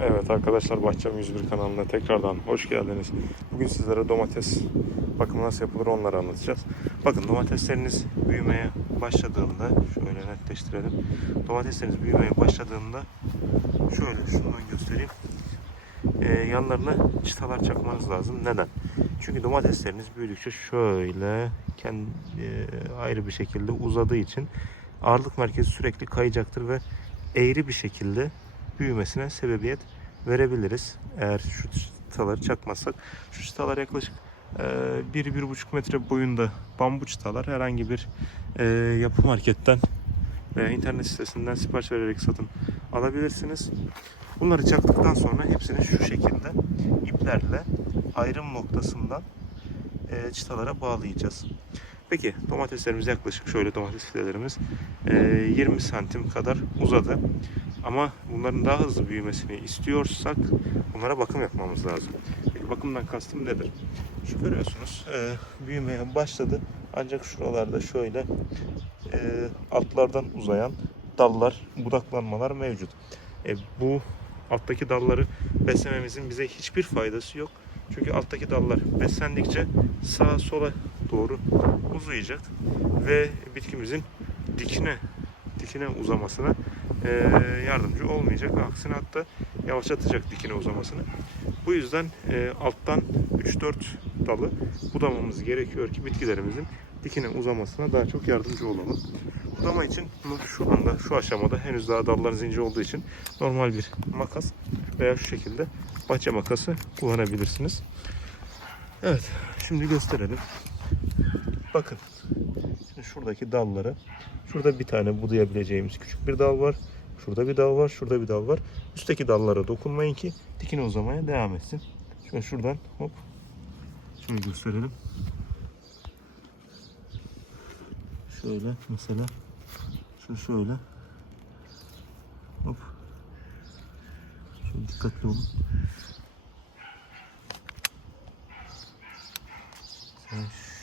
Evet arkadaşlar Bahçem 101 kanalına tekrardan hoş geldiniz. Bugün sizlere domates bakımı nasıl yapılır onları anlatacağız. Bakın domatesleriniz büyümeye başladığında şöyle netleştirelim. Domatesleriniz büyümeye başladığında şöyle şundan göstereyim. Ee, yanlarına çıtalar çakmanız lazım. Neden? Çünkü domatesleriniz büyüdükçe şöyle kendi e, ayrı bir şekilde uzadığı için ağırlık merkezi sürekli kayacaktır ve eğri bir şekilde büyümesine sebebiyet verebiliriz. Eğer şu çıtaları çakmazsak. Şu çıtalar yaklaşık e, 1-1,5 metre boyunda bambu çıtalar. Herhangi bir e, yapı marketten veya internet sitesinden sipariş vererek satın alabilirsiniz. Bunları çaktıktan sonra hepsini şu şekilde iplerle ayrım noktasından e, çıtalara bağlayacağız. Peki domateslerimiz yaklaşık şöyle domates fidelerimiz e, 20 santim kadar uzadı. Ama bunların daha hızlı büyümesini istiyorsak bunlara bakım yapmamız lazım. Peki bakımdan kastım nedir? Şu görüyorsunuz e, büyümeye başladı. Ancak şuralarda şöyle e, altlardan uzayan dallar, budaklanmalar mevcut. E, bu alttaki dalları beslememizin bize hiçbir faydası yok. Çünkü alttaki dallar beslendikçe sağa sola doğru uzayacak ve bitkimizin dikine dikine uzamasına yardımcı olmayacak aksine hatta yavaşlatacak dikine uzamasını. Bu yüzden e, alttan 3-4 dalı budamamız gerekiyor ki bitkilerimizin dikine uzamasına daha çok yardımcı olalım. Budama için şu anda şu aşamada henüz daha dallar ince olduğu için normal bir makas veya şu şekilde bahçe makası kullanabilirsiniz. Evet, şimdi gösterelim. Bakın. Şimdi şuradaki dalları şurada bir tane budayabileceğimiz küçük bir dal var. Şurada bir dal var, şurada bir dal var. Üstteki dallara dokunmayın ki dikine uzamaya devam etsin. Şöyle şuradan hop şöyle gösterelim. Şöyle mesela şu şöyle hop şöyle dikkatli olun.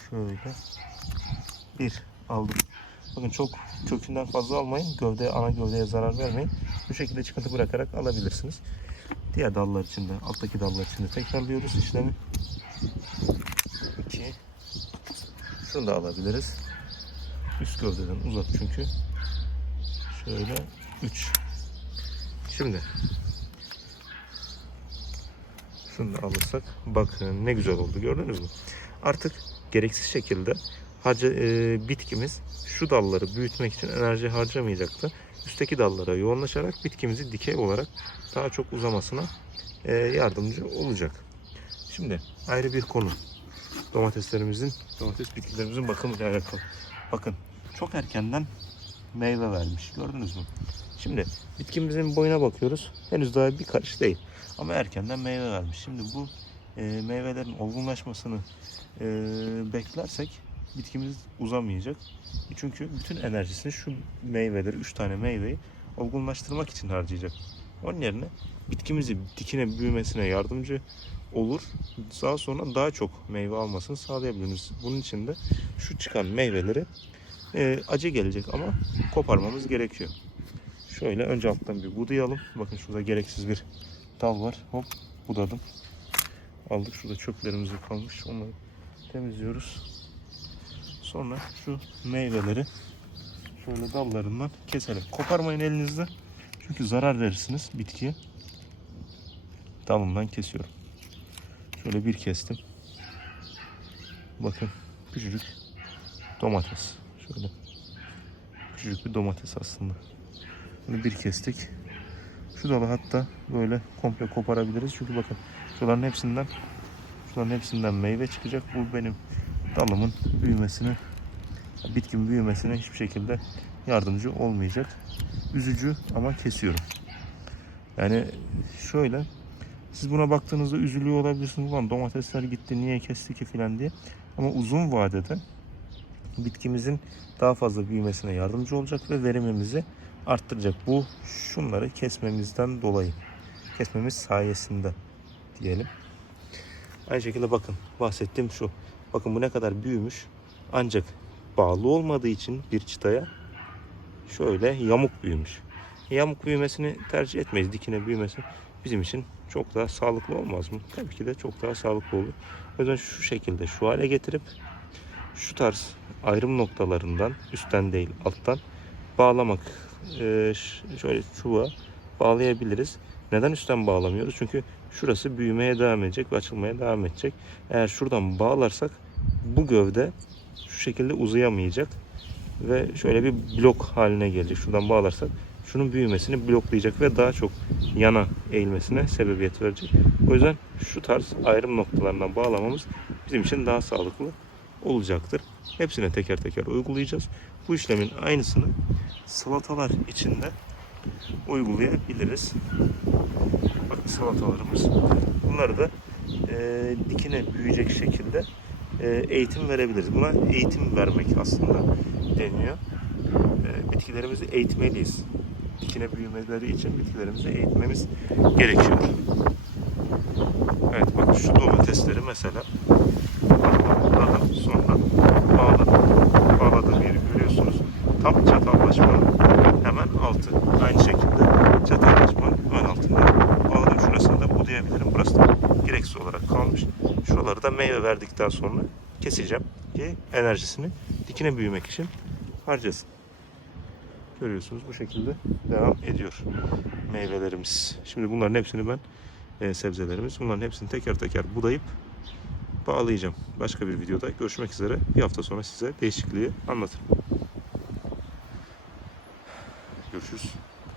Şöyle bir aldım. Bakın çok kökünden fazla almayın. Gövde, ana gövdeye zarar vermeyin. Bu şekilde çıkıntı bırakarak alabilirsiniz. Diğer dallar için de, alttaki dallar için de tekrarlıyoruz işlemi. 2 Şunu da alabiliriz. Üst gövdeden uzak çünkü. Şöyle 3 Şimdi şunu da alırsak bakın ne güzel oldu gördünüz mü? Artık gereksiz şekilde harca, e, bitkimiz şu dalları büyütmek için enerji harcamayacaktı. Üstteki dallara yoğunlaşarak bitkimizi dikey olarak daha çok uzamasına e, yardımcı olacak. Şimdi ayrı bir konu. Domateslerimizin, domates bitkilerimizin bakımıyla alakalı. Bakın çok erkenden meyve vermiş. Gördünüz mü? Şimdi bitkimizin boyuna bakıyoruz. Henüz daha bir karış değil. Ama erkenden meyve vermiş. Şimdi bu e, meyvelerin olgunlaşmasını e, beklersek bitkimiz uzamayacak. Çünkü bütün enerjisini şu meyveleri, 3 tane meyveyi olgunlaştırmak için harcayacak. Onun yerine bitkimizi dikine büyümesine yardımcı olur. Daha sonra daha çok meyve almasını sağlayabiliriz. Bunun için de şu çıkan meyveleri e, acı gelecek ama koparmamız gerekiyor. Şöyle önce alttan bir budayalım. Bakın şurada gereksiz bir dal var. Hop budadım. Aldık. Şurada çöplerimiz kalmış. Onları temizliyoruz. Sonra şu meyveleri şöyle dallarından keselim. Koparmayın elinizde. Çünkü zarar verirsiniz bitkiye. Dalından kesiyorum. Şöyle bir kestim. Bakın küçücük domates. Şöyle küçücük bir domates aslında. Bunu bir kestik. Şu dalı hatta böyle komple koparabiliriz. Çünkü bakın şuların hepsinden şuların hepsinden meyve çıkacak. Bu benim dalımın büyümesine bitkimin büyümesine hiçbir şekilde yardımcı olmayacak. Üzücü ama kesiyorum. Yani şöyle siz buna baktığınızda üzülüyor olabilirsiniz. Ulan domatesler gitti niye kesti ki filan diye. Ama uzun vadede bitkimizin daha fazla büyümesine yardımcı olacak ve verimimizi arttıracak. Bu şunları kesmemizden dolayı. Kesmemiz sayesinde diyelim. Aynı şekilde bakın bahsettiğim şu. Bakın bu ne kadar büyümüş. Ancak bağlı olmadığı için bir çıtaya şöyle yamuk büyümüş. Yamuk büyümesini tercih etmeyiz. Dikine büyümesi. bizim için çok daha sağlıklı olmaz mı? Tabii ki de çok daha sağlıklı olur. O yüzden şu şekilde şu hale getirip şu tarz ayrım noktalarından üstten değil alttan bağlamak şöyle çubuğa bağlayabiliriz. Neden üstten bağlamıyoruz? Çünkü şurası büyümeye devam edecek ve açılmaya devam edecek. Eğer şuradan bağlarsak bu gövde şu şekilde uzayamayacak ve şöyle bir blok haline gelecek. Şuradan bağlarsak şunun büyümesini bloklayacak ve daha çok yana eğilmesine sebebiyet verecek. O yüzden şu tarz ayrım noktalarından bağlamamız bizim için daha sağlıklı olacaktır. Hepsine teker teker uygulayacağız. Bu işlemin aynısını salatalar içinde uygulayabiliriz. Bakın salatalarımız. Bunları da e, dikine büyüyecek şekilde e, eğitim verebiliriz. Buna eğitim vermek aslında deniyor. E, bitkilerimizi eğitmeliyiz. Dikine büyümeleri için bitkilerimizi eğitmemiz gerekiyor. Evet bakın şu domatesleri mesela olarak kalmış. Şuraları da meyve verdikten sonra keseceğim ki enerjisini dikine büyümek için harcasın. Görüyorsunuz bu şekilde devam ediyor meyvelerimiz. Şimdi bunların hepsini ben e, sebzelerimiz bunların hepsini teker teker budayıp bağlayacağım. Başka bir videoda görüşmek üzere. Bir hafta sonra size değişikliği anlatırım. Görüşürüz.